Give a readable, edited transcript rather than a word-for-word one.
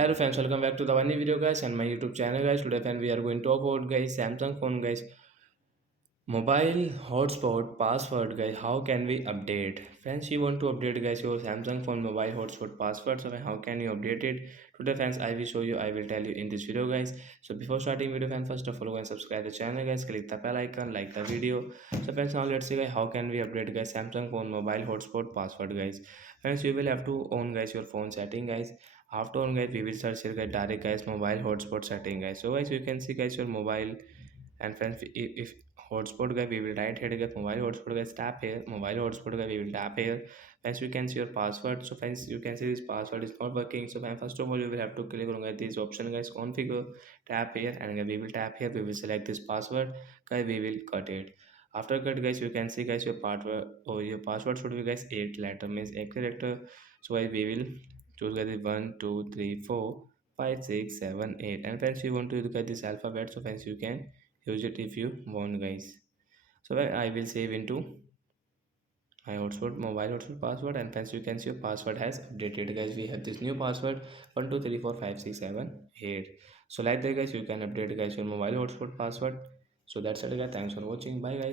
Hello friends, welcome back to the one new video guys and my YouTube channel guys. Today friend we are going to talk about guys Samsung phone guys mobile hotspot password guys. How can we update? Friends, you want to update guys your Samsung phone mobile hotspot password. So how can you update it? Today friends I will show you. I will tell you in this video guys. So before starting video friends, first of all go and subscribe the channel guys. Click the bell icon, like the video. So friends, now let's see guys how can we update guys Samsung phone mobile hotspot password guys. Friends, you will have to own guys your phone setting guys. After on guys we will search here guys direct guys mobile hotspot setting guys. So guys you can see guys your mobile, and friends if hotspot guy we will write here guys mobile hotspot guys, tap here mobile hotspot guy we will tap here. Friends, you can see your password. So friends, you can see this password is not working. So friends, first of all you will have to click on guys this option guys configure, tap here, and we will tap here, we will select this password guys, we will cut it. After cut guys you can see guys your password or your password should be guys 8 letter means 8 character. So guys we will choose guys 1 2 3 4 5 6 7 8, and friends you want to look at this alphabet. So friends you can use it if you want guys. So I will save into my hotspot mobile hotspot password, and friends you can see your password has updated guys. We have this new password 1234567 8. So like that guys you can update guys your mobile hotspot password. So that's it guys, thanks for watching, bye guys.